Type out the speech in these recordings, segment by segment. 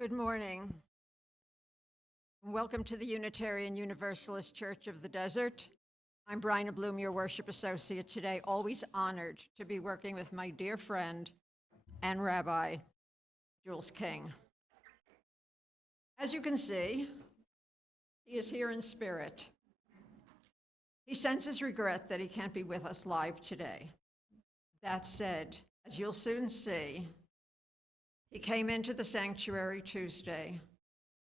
Good morning. Welcome to the Unitarian Universalist Church of the Desert. I'm Bryna Blum, your worship associate today, always honored to be working with my dear friend and Rabbi, Jules King. As you can see, he is here in spirit. He senses regret that he can't be with us live today. That said, as you'll soon see, he came into the sanctuary Tuesday,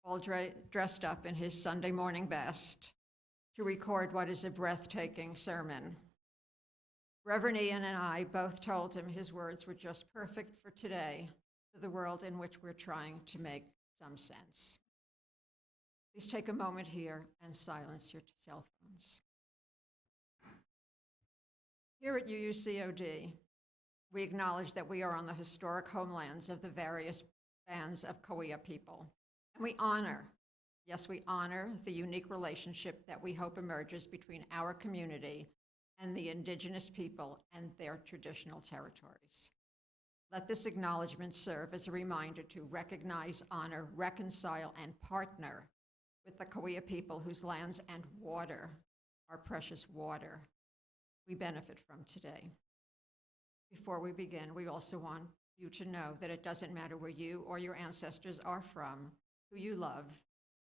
all dressed up in his Sunday morning best, to record what is a breathtaking sermon. Reverend Ian and I both told him his words were just perfect for today, for the world in which we're trying to make some sense. Please take a moment here and silence your cell phones. Here at UUCOD, we acknowledge that we are on the historic homelands of the various bands of Cahuilla people. And we honor, yes, we honor the unique relationship that we hope emerges between our community and the indigenous people and their traditional territories. Let this acknowledgement serve as a reminder to recognize, honor, reconcile, and partner with the Cahuilla people whose lands and water, our precious water, we benefit from today. Before we begin, we also want you to know that it doesn't matter where you or your ancestors are from, who you love,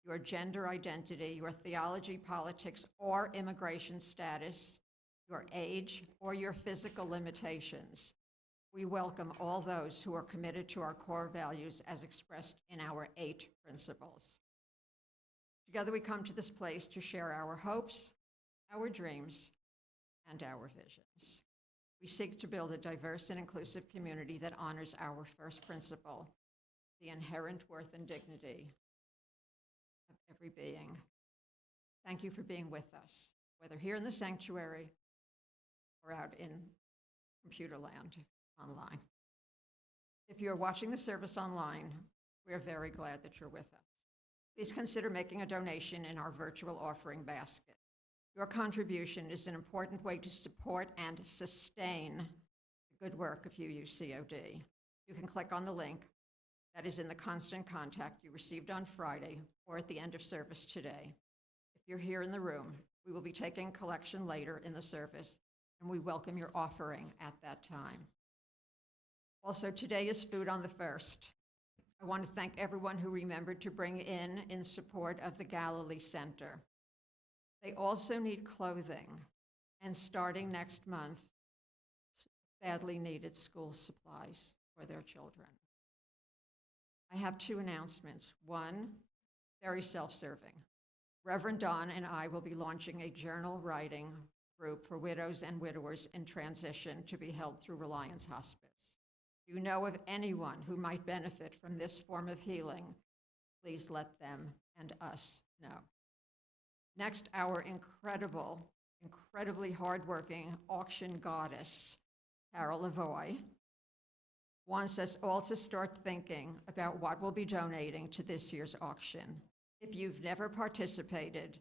your gender identity, your theology, politics, or immigration status, your age, or your physical limitations. We welcome all those who are committed to our core values as expressed in our 8 principles. Together we come to this place to share our hopes, our dreams, and our visions. We seek to build a diverse and inclusive community that honors our first principle, the inherent worth and dignity of every being. Thank you for being with us, whether here in the sanctuary or out in computer land online. If you're watching the service online, we are very glad that you're with us. Please consider making a donation in our virtual offering basket. Your contribution is an important way to support and sustain the good work of UUCOD. You can click on the link that is in the constant contact you received on Friday or at the end of service today. If you're here in the room, we will be taking collection later in the service, and we welcome your offering at that time. Also, today is Food on the First. I want to thank everyone who remembered to bring in support of the Galilee Center. They also need clothing, and starting next month, badly needed school supplies for their children. I have 2 announcements. One, very self-serving. Rev Don and I will be launching a journal writing group for widows and widowers in transition to be held through Reliance Hospice. If you know of anyone who might benefit from this form of healing, please let them and us know. Next, our incredibly hardworking auction goddess, Carol Lavoie, wants us all to start thinking about what we'll be donating to this year's auction. If you've never participated,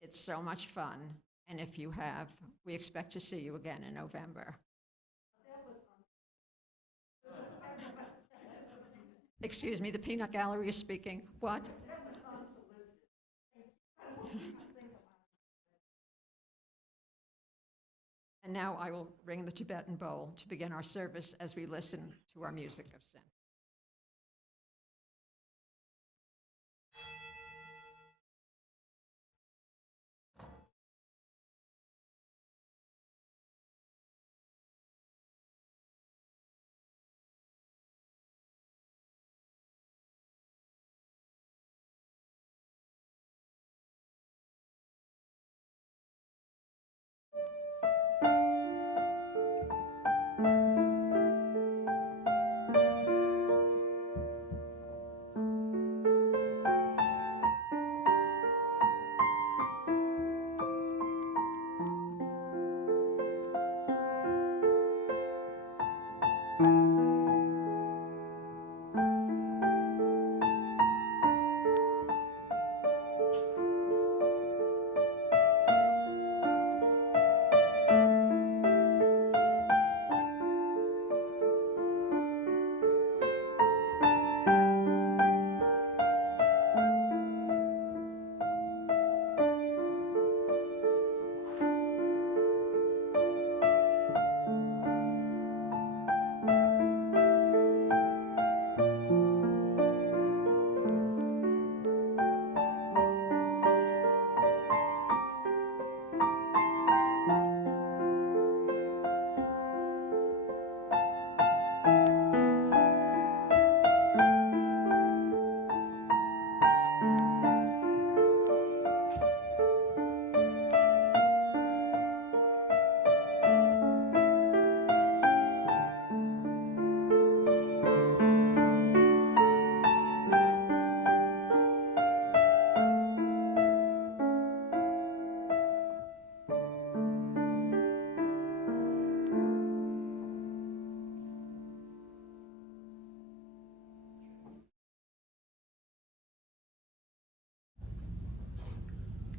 it's so much fun, and if you have, we expect to see you again in November. Excuse me, the peanut gallery is speaking. What? And now I will ring the Tibetan bowl to begin our service as we listen to our music of sin.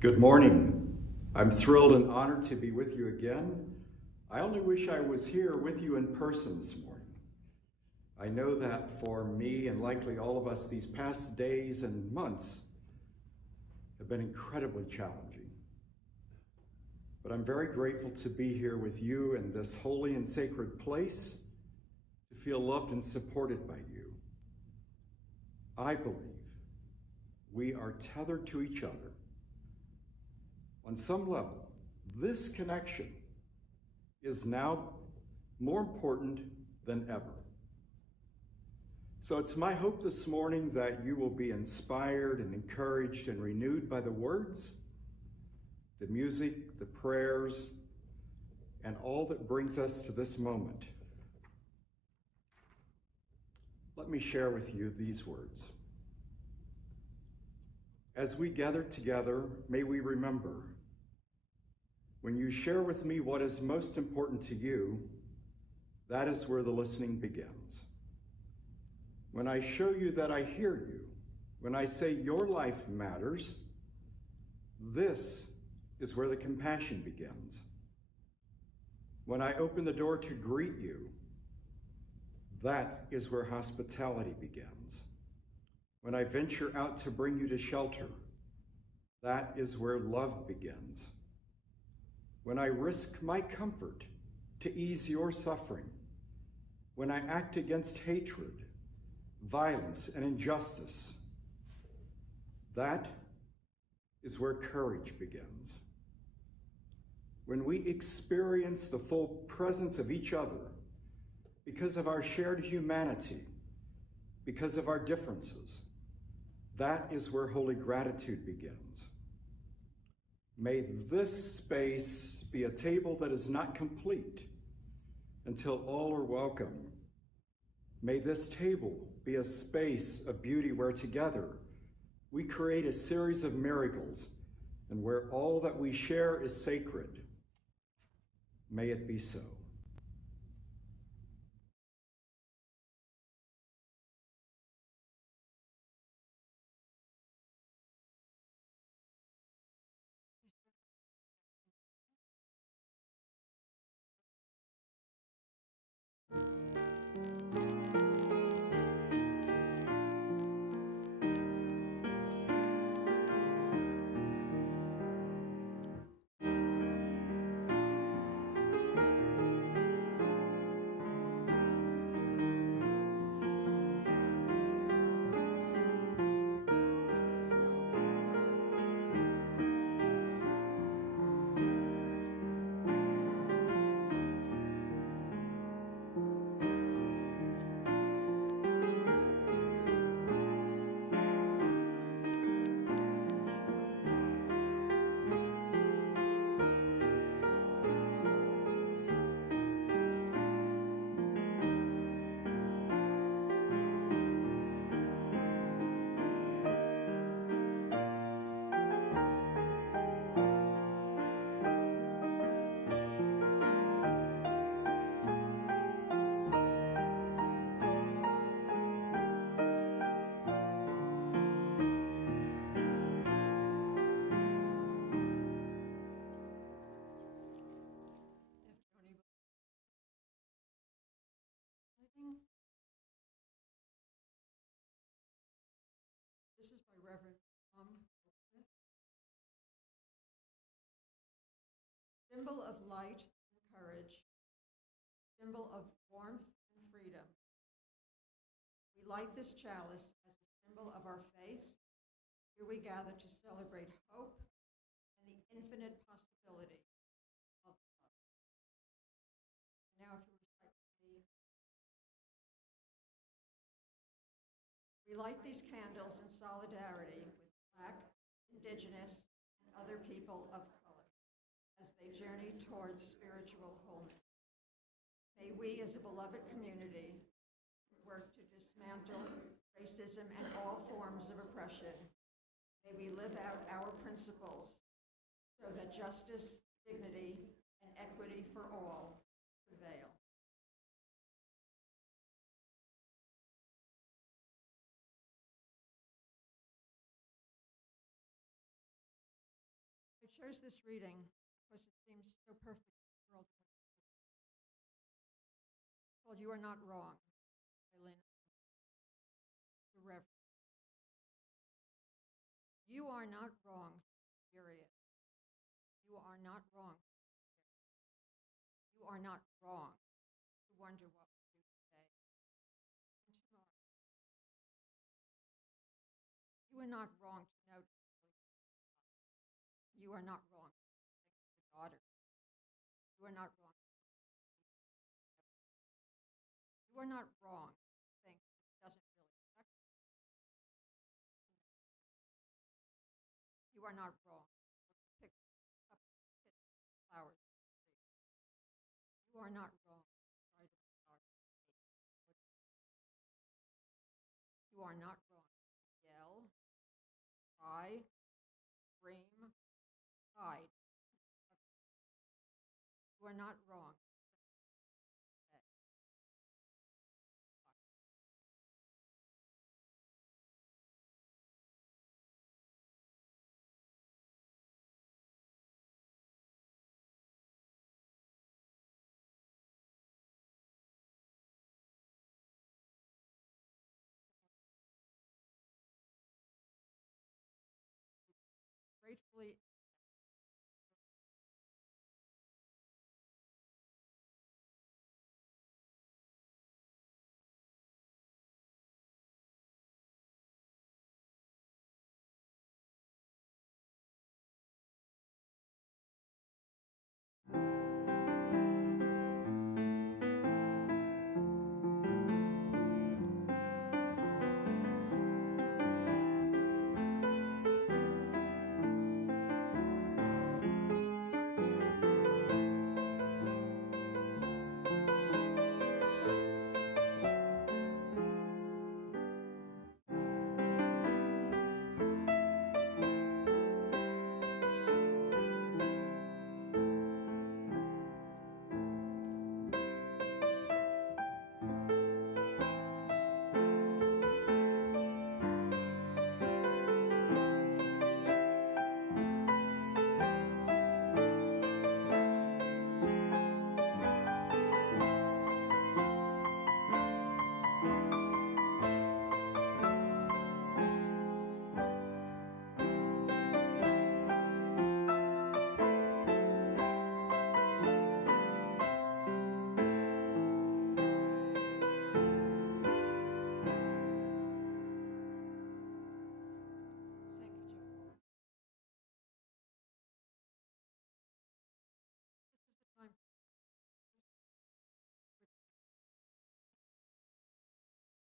Good morning. I'm thrilled and honored to be with you again. I only wish I was here with you in person this morning. I know that for me and likely all of us, these past days and months have been incredibly challenging. But I'm very grateful to be here with you in this holy and sacred place, to feel loved and supported by you. I believe we are tethered to each other. On some level, this connection is now more important than ever. So it's my hope this morning that you will be inspired and encouraged and renewed by the words, the music, the prayers, and all that brings us to this moment. Let me share with you these words. As we gather together, may we remember, when you share with me what is most important to you, that is where the listening begins. When I show you that I hear you, when I say your life matters, this is where the compassion begins. When I open the door to greet you, that is where hospitality begins. When I venture out to bring you to shelter, that is where love begins. When I risk my comfort to ease your suffering, when I act against hatred, violence, and injustice, that is where courage begins. When we experience the full presence of each other because of our shared humanity, because of our differences, that is where holy gratitude begins. May this space be a table that is not complete until all are welcome. May this table be a space of beauty where together we create a series of miracles and where all that we share is sacred. May it be so. This is by Rev Don. Symbol of light and courage, symbol of warmth and freedom. We light this chalice as a symbol of our faith. Here we gather to celebrate hope and the infinite possibility of love. Now, if you recite with me. We light these candles in solidarity with Black, Indigenous, and other people of color as they journey towards spiritual wholeness. May we, as a beloved community, work to dismantle racism and all forms of oppression. May we live out our principles so that justice, dignity, and equity for all prevail. chose this reading because it seems so perfect in the world. It's called You Are Not Wrong by Lynn, the Reverend. You are not wrong, period. You are not wrong. You are not wrong to wonder what we do today and tomorrow. You are not wrong to know. You are not wrong to think of your daughter. You are not wrong. You are not wrong to think it doesn't really affect you. You are not wrong to pick up flowers. You are not wrong to try to be hard. You are not wrong to yell, cry, scream, hide. You are not wrong. Gratefully, thank you, Joe. This is the time.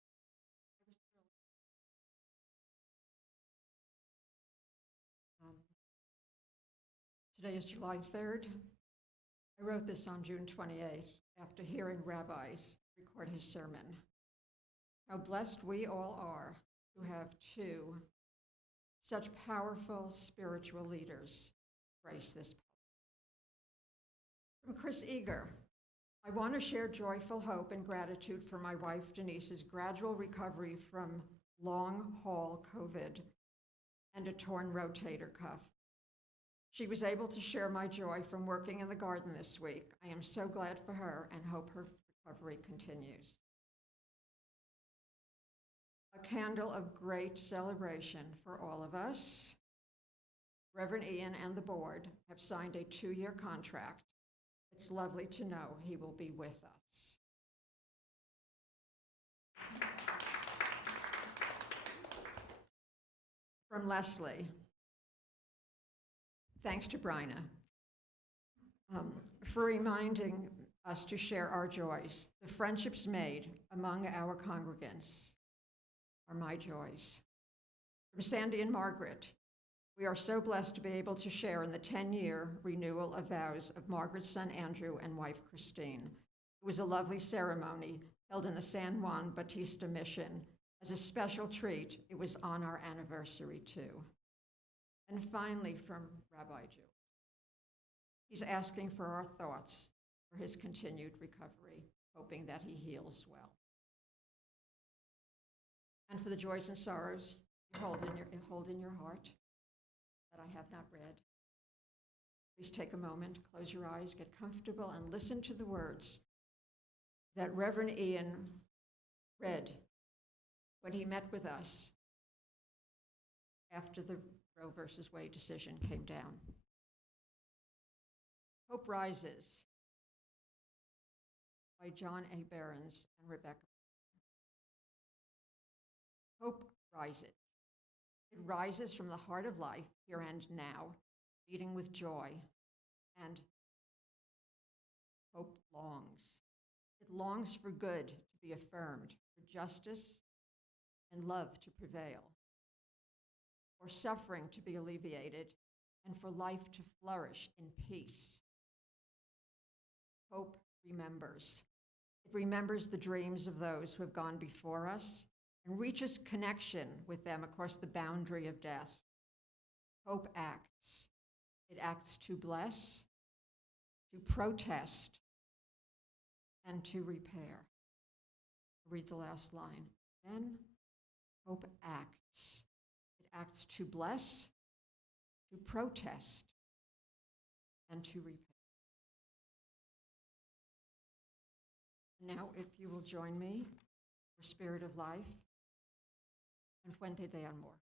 I was thrilled. Um, Today is July 3rd. I wrote this on June 28th after hearing rabbis record his sermon. How blessed we all are to have two such powerful spiritual leaders grace this. From Chris Eager, I want to share joyful hope and gratitude for my wife Denise's gradual recovery from long haul COVID and a torn rotator cuff. She was able to share my joy from working in the garden this week. I am so glad for her and hope her recovery continues. A candle of great celebration for all of us. Reverend Ian and the board have signed a 2-year contract. It's lovely to know he will be with us. From Leslie, thanks to Bryna for reminding us to share our joys. The friendships made among our congregants are my joys. From Sandy and Margaret, we are so blessed to be able to share in the 10-year renewal of vows of Margaret's son Andrew and wife Christine. It was a lovely ceremony held in the San Juan Bautista Mission. As a special treat, it was on our anniversary too. And finally, from Rabbi Jules, he's asking for our thoughts for his continued recovery, hoping that he heals well. And for the joys and sorrows you hold in your heart that I have not read. Please take a moment, close your eyes, get comfortable, and listen to the words that Reverend Ian read when he met with us after the Roe versus Wade decision came down. Hope Rises by John A. Behrens and Rebecca. Hope rises. It rises from the heart of life, here and now, beating with joy, and hope longs. It longs for good to be affirmed, for justice and love to prevail, for suffering to be alleviated, and for life to flourish in peace. Hope remembers. It remembers the dreams of those who have gone before us and reaches connection with them across the boundary of death. Hope acts. It acts to bless, to protest, and to repair. Read the last line. Then hope acts. It acts to bless, to protest, and to repair. Now, if you will join me for Spirit of Life and Fuente de Amor.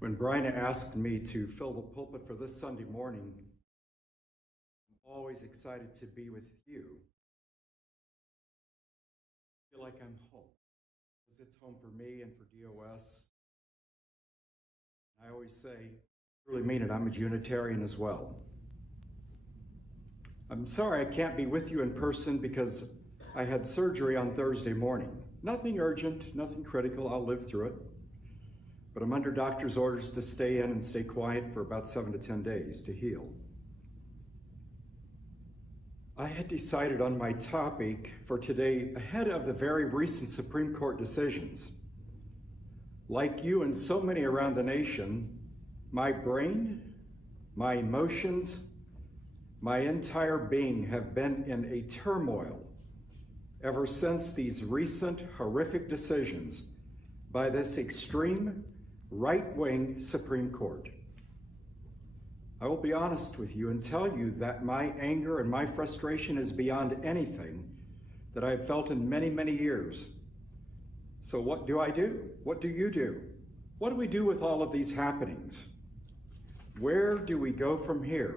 When Bryna asked me to fill the pulpit for this Sunday morning, I'm always excited to be with you. I feel like I'm home, because it's home for me and for DOS. I always say, I really mean it, I'm a Unitarian as well. I'm sorry I can't be with you in person because I had surgery on Thursday morning. Nothing urgent, nothing critical, I'll live through it. But I'm under doctor's orders to stay in and stay quiet for about 7 to 10 days to heal. I had decided on my topic for today ahead of the very recent Supreme Court decisions. Like you and so many around the nation, my brain, my emotions, my entire being have been in a turmoil ever since these recent horrific decisions by this extreme right-wing Supreme Court. I will be honest with you and tell you that my anger and my frustration is beyond anything that I've felt in many, many years. So what do I do? What do you do? What do we do with all of these happenings? Where do we go from here?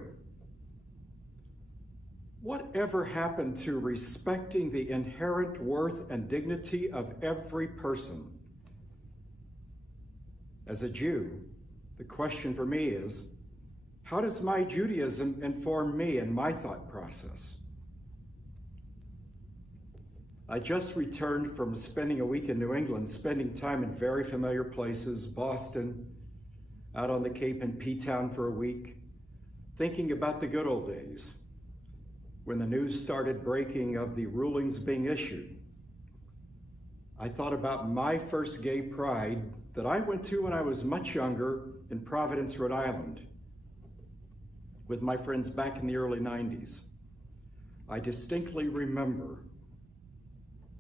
Whatever happened to respecting the inherent worth and dignity of every person? As a Jew, the question for me is, how does my Judaism inform me in my thought process? I just returned from spending a week in New England, spending time in very familiar places, Boston, out on the Cape in P-Town for a week, thinking about the good old days when the news started breaking of the rulings being issued. I thought about my first gay pride that I went to when I was much younger in Providence, Rhode Island, with my friends back in the early 90s. I distinctly remember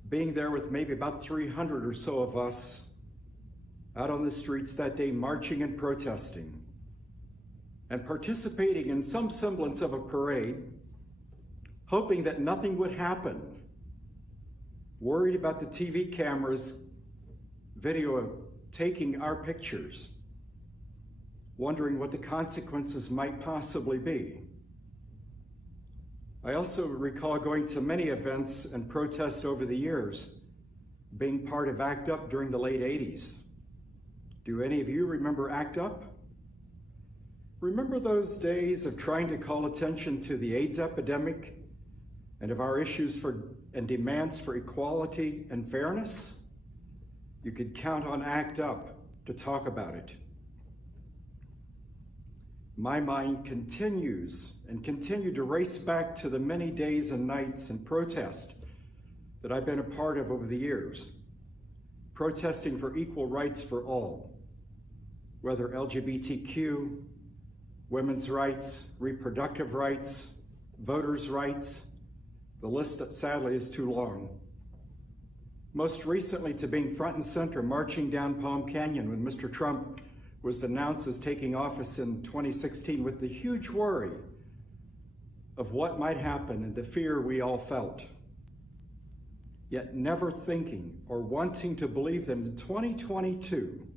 being there with maybe about 300 or so of us out on the streets that day, marching and protesting and participating in some semblance of a parade, hoping that nothing would happen, worried about the TV cameras video taking our pictures, wondering what the consequences might possibly be. I also recall going to many events and protests over the years, being part of ACT UP during the late 80s. Do any of you remember ACT UP? Remember those days of trying to call attention to the AIDS epidemic and of our issues for and demands for equality and fairness? You could count on ACT UP to talk about it. My mind continued to race back to the many days and nights and protest that I've been a part of over the years, protesting for equal rights for all, whether LGBTQ, women's rights, reproductive rights, voters' rights. The list, sadly, is too long. Most recently, to being front and center marching down Palm Canyon when Mr. Trump was announced as taking office in 2016 with the huge worry of what might happen and the fear we all felt. Yet never thinking or wanting to believe that in 2022,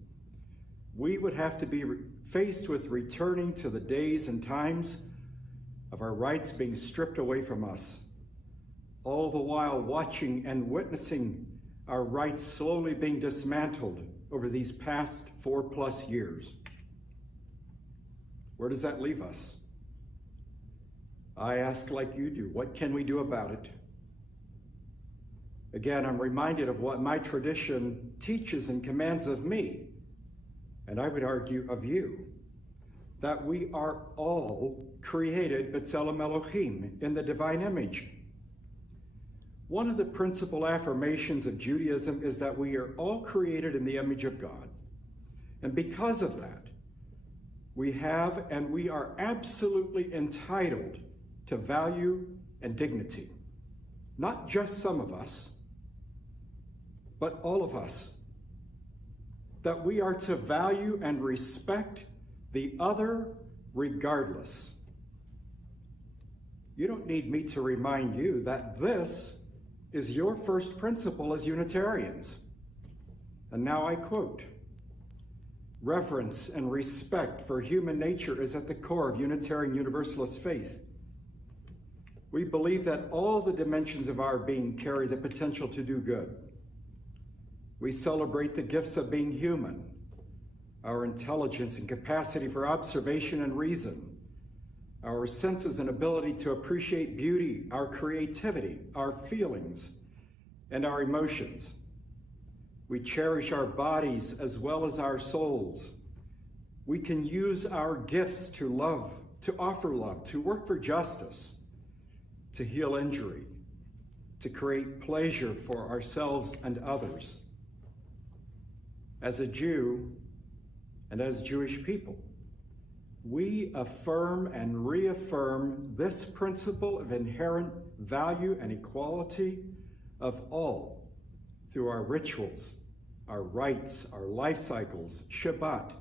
we would have to be faced with returning to the days and times of our rights being stripped away from us, all the while watching and witnessing our rights slowly being dismantled over these past 4+ years. Where does that leave us? I ask like you do, what can we do about it? Again, I'm reminded of what my tradition teaches and commands of me, and I would argue of you, that we are all created B'Tselem Elohim, in the divine image. One of the principal affirmations of Judaism is that we are all created in the image of God. And because of that, we have and we are absolutely entitled to value and dignity. Not just some of us, but all of us. That we are to value and respect the other regardless. You don't need me to remind you that this is your first principle as Unitarians. And now I quote, "Reverence and respect for human nature is at the core of Unitarian Universalist faith. We believe that all the dimensions of our being carry the potential to do good. We celebrate the gifts of being human, our intelligence and capacity for observation and reason, our senses and ability to appreciate beauty, our creativity, our feelings, and our emotions. We cherish our bodies as well as our souls. We can use our gifts to love, to offer love, to work for justice, to heal injury, to create pleasure for ourselves and others. As a Jew and as Jewish people, we affirm and reaffirm this principle of inherent value and equality of all through our rituals, our rites, our life cycles, Shabbat,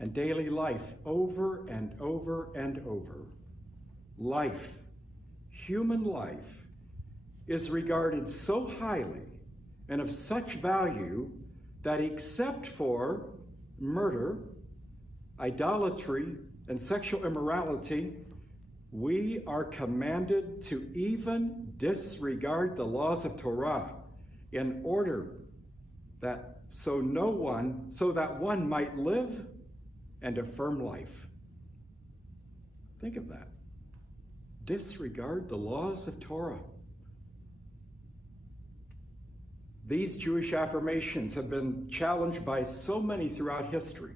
and daily life over and over and over. Life, human life, is regarded so highly and of such value that except for murder, idolatry, and sexual immorality, we are commanded to even disregard the laws of Torah in order that so that one might live and affirm life. Think of that. Disregard the laws of Torah. These Jewish affirmations have been challenged by so many throughout history.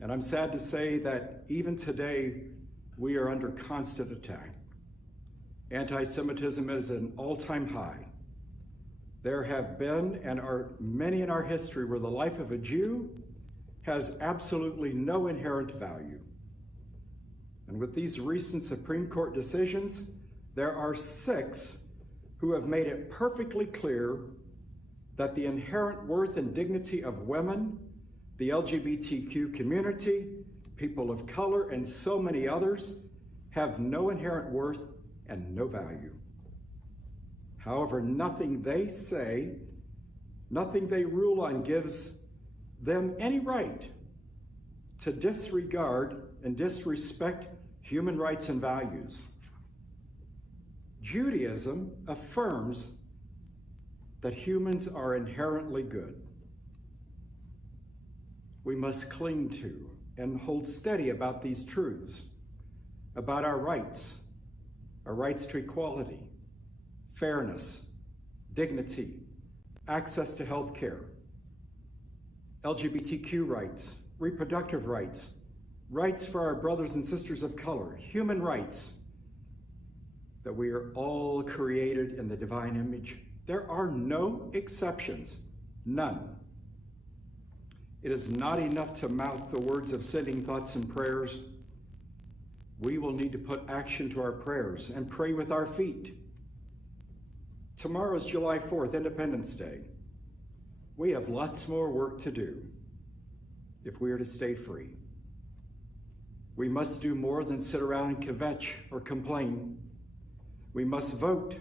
And I'm sad to say that even today, we are under constant attack. Anti-Semitism is at an all-time high. There have been and are many in our history where the life of a Jew has absolutely no inherent value. And with these recent Supreme Court decisions, there are 6 who have made it perfectly clear that the inherent worth and dignity of women, the LGBTQ community, people of color, and so many others have no inherent worth and no value. However, nothing they say, nothing they rule on gives them any right to disregard and disrespect human rights and values. Judaism affirms that humans are inherently good. We must cling to and hold steady about these truths, about our rights to equality, fairness, dignity, access to health care, LGBTQ rights, reproductive rights, rights for our brothers and sisters of color, human rights, that we are all created in the divine image. There are no exceptions, none. It is not enough to mouth the words of sending thoughts and prayers. We will need to put action to our prayers and pray with our feet. Tomorrow is July 4th, Independence Day. We have lots more work to do if we are to stay free. We must do more than sit around and kvetch or complain. We must vote,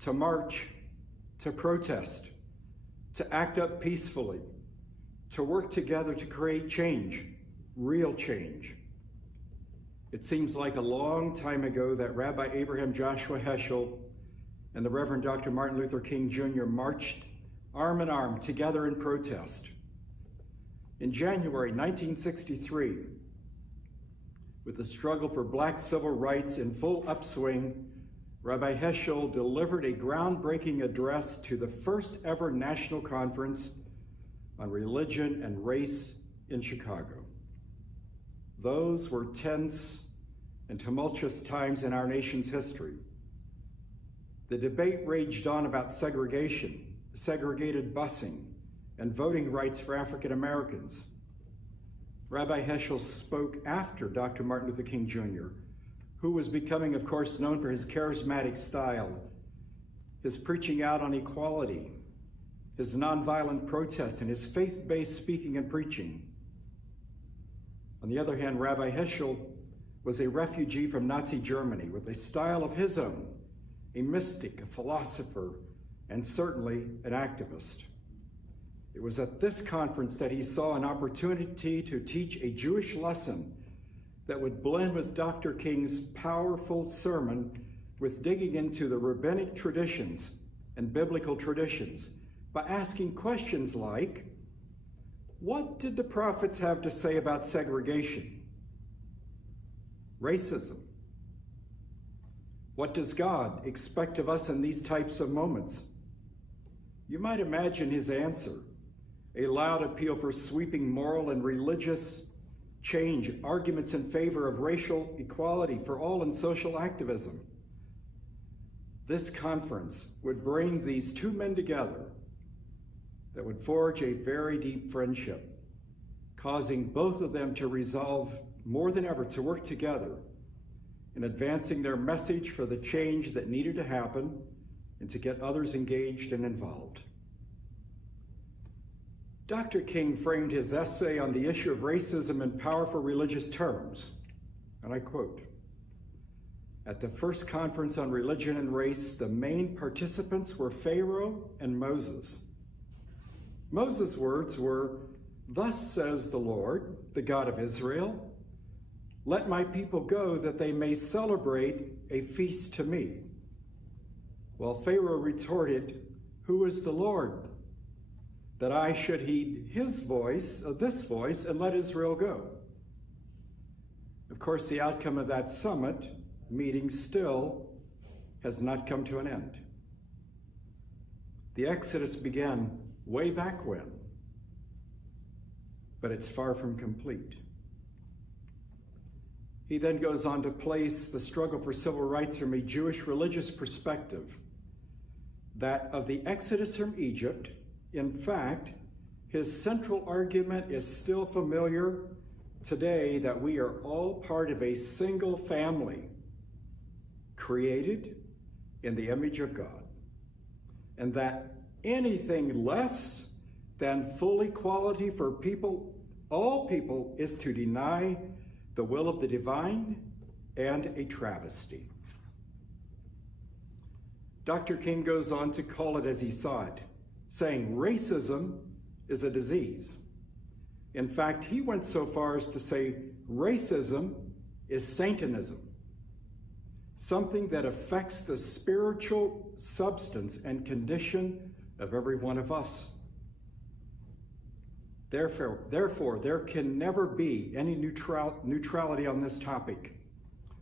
to march, to protest, to act up peacefully, to work together to create change, real change. It seems like a long time ago that Rabbi Abraham Joshua Heschel and the Reverend Dr. Martin Luther King Jr. marched arm in arm together in protest. In January 1963, with the struggle for black civil rights in full upswing, Rabbi Heschel delivered a groundbreaking address to the first ever national conference on religion and race in Chicago. Those were tense and tumultuous times in our nation's history. The debate raged on about segregation, segregated busing, and voting rights for African Americans. Rabbi Heschel spoke after Dr. Martin Luther King Jr., who was becoming, of course, known for his charismatic style, his preaching out on equality, his nonviolent protest, and his faith-based speaking and preaching. On the other hand, Rabbi Heschel was a refugee from Nazi Germany with a style of his own, a mystic, a philosopher, and certainly an activist. It was at this conference that he saw an opportunity to teach a Jewish lesson that would blend with Dr. King's powerful sermon with digging into the rabbinic traditions and biblical traditions by asking questions like, what did the prophets have to say about segregation? Racism? What does God expect of us in these types of moments? You might imagine his answer, a loud appeal for sweeping moral and religious change, arguments in favor of racial equality for all and social activism. This conference would bring these two men together that would forge a very deep friendship, causing both of them to resolve more than ever to work together in advancing their message for the change that needed to happen and to get others engaged and involved. Dr. King framed his essay on the issue of racism in powerful religious terms, and I quote, "At the first conference on religion and race, the main participants were Pharaoh and Moses. Moses' words were, 'Thus says the Lord, the God of Israel, Let my people go that they may celebrate a feast to me. Well, Pharaoh retorted, who is the Lord, that I should heed his voice, this voice, and let Israel go? Of course, the outcome of that summit meeting still has not come to an end. The Exodus began way back when, but it's far from complete. He then goes on to place the struggle for civil rights from a Jewish religious perspective, that of the Exodus from Egypt. In fact, his central argument is still familiar today, that we are all part of a single family, created in the image of God, and that anything less than full equality for people, all people, is to deny the will of the divine and a travesty. Dr. King goes on to call it as he saw it, saying racism is a disease. In fact, he went so far as to say racism is Satanism, something that affects the spiritual substance and condition of every one of us. Therefore, there can never be any neutrality on this topic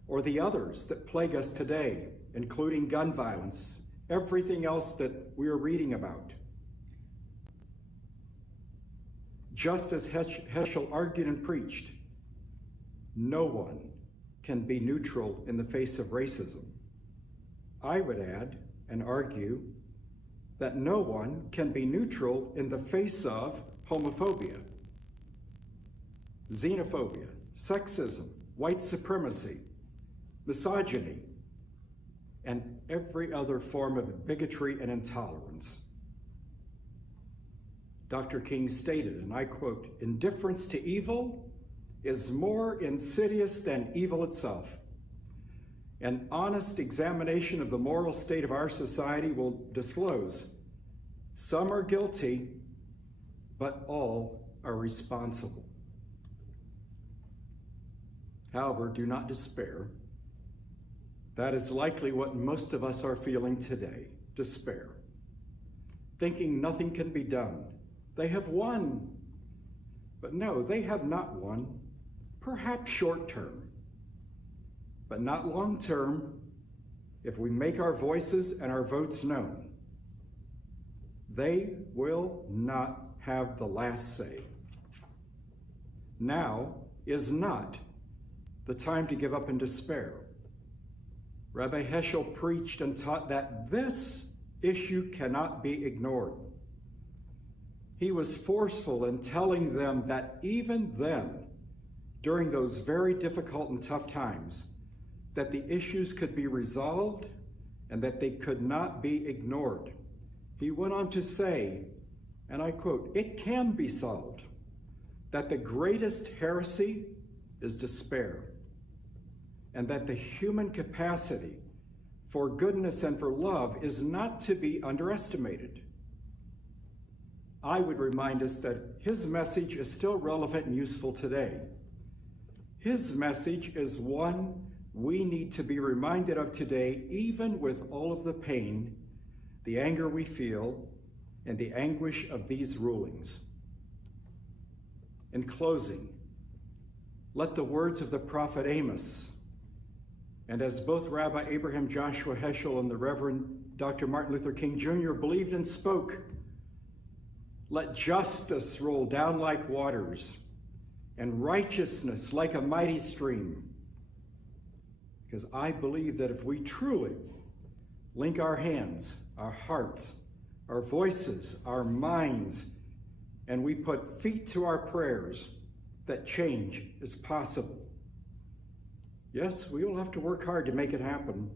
or the others that plague us today, including gun violence, everything else that we are reading about. Just as Heschel argued and preached, no one can be neutral in the face of racism. I would add and argue that no one can be neutral in the face of homophobia, xenophobia, sexism, white supremacy, misogyny, and every other form of bigotry and intolerance. Dr. King stated, and I quote, "Indifference to evil is more insidious than evil itself. An honest examination of the moral state of our society will disclose some are guilty, but all are responsible." However, do not despair. That is likely what most of us are feeling today, despair, thinking nothing can be done. They have won. But no, they have not won. Perhaps short term, but not long term if we make our voices and our votes known. They will not have the last say. Now is not the time to give up in despair. Rabbi Heschel preached and taught that this issue cannot be ignored. He was forceful in telling them that even then, during those very difficult and tough times, that the issues could be resolved and that they could not be ignored. He went on to say, and I quote, "It can be solved, that the greatest heresy is despair, and that the human capacity for goodness and for love is not to be underestimated." I would remind us that his message is still relevant and useful today. His message is one we need to be reminded of today, even with all of the pain, the anger we feel, and the anguish of these rulings. In closing, let the words of the prophet Amos, and as both Rabbi Abraham Joshua Heschel and the Reverend Dr. Martin Luther King Jr. believed and spoke, let justice roll down like waters and righteousness like a mighty stream. Because I believe that if we truly link our hands, our hearts, our voices, our minds, and we put feet to our prayers, that change is possible. Yes, we will have to work hard to make it happen,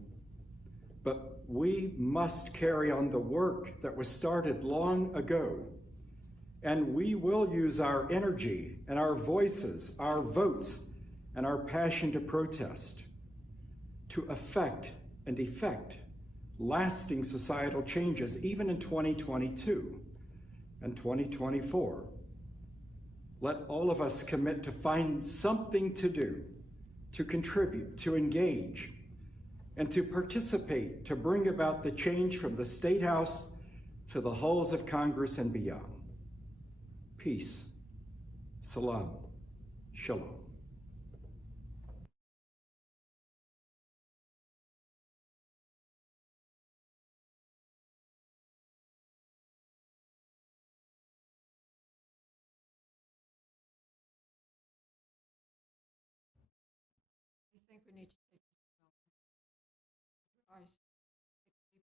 but we must carry on the work that was started long ago. And we will use our energy and our voices, our votes, and our passion to protest, to affect and effect lasting societal changes, even in 2022 and 2024. Let all of us commit to find something to do to contribute, to engage, and to participate to bring about the change from the State House to the halls of Congress and beyond. Peace, salam, shalom. I think we need to take this moment. Take a deep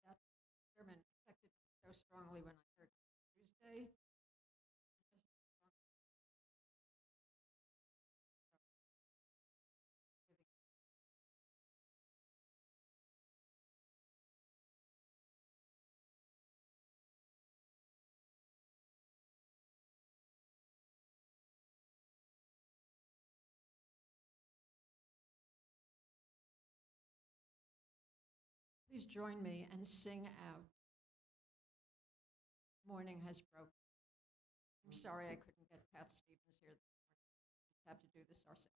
breath. That sermon affected me so strongly when I heard Tuesday. Please join me and sing out. Morning has broken. I'm sorry I couldn't get Pat Stevens here this morning. We have to do this ourselves.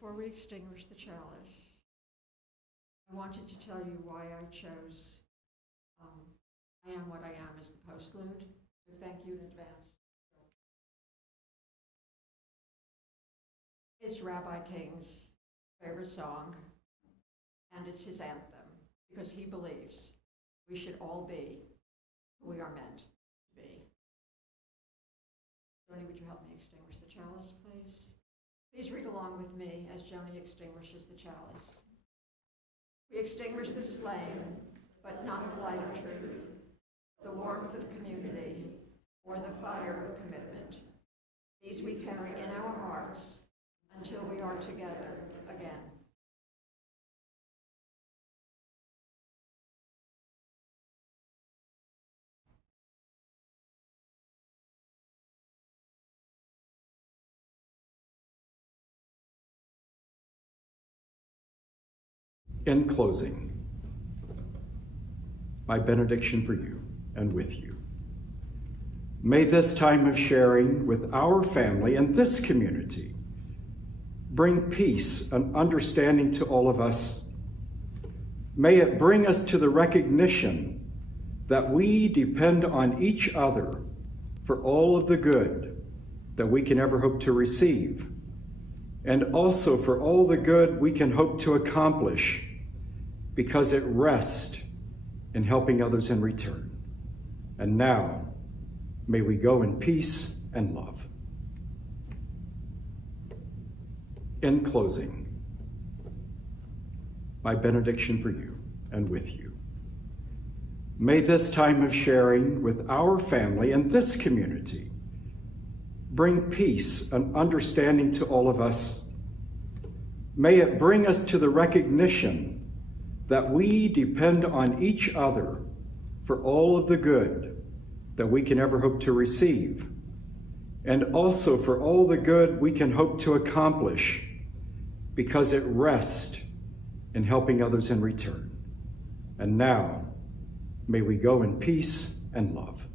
Before we extinguish the chalice, I wanted to tell you why I chose I Am What I Am as the postlude. So thank you in advance. It's Rabbi King's favorite song, and it's his anthem, because he believes we should all be who we are meant to be. Joni, would you help me extinguish the chalice, please? Please read along with me as Joni extinguishes the chalice. We extinguish this flame, but not the light of truth, the warmth of community, or the fire of commitment. These we carry in our hearts until we are together again. In closing, my benediction for you and with you. May this time of sharing with our family and this community bring peace and understanding to all of us. May it bring us to the recognition that we depend on each other for all of the good that we can ever hope to receive, and also for all the good we can hope to accomplish, because it rests in helping others in return. And now, may we go in peace and love. In closing, my benediction for you and with you. May this time of sharing with our family and this community bring peace and understanding to all of us. May it bring us to the recognition that we depend on each other for all of the good that we can ever hope to receive, and also for all the good we can hope to accomplish, because it rests in helping others in return. And now, may we go in peace and love.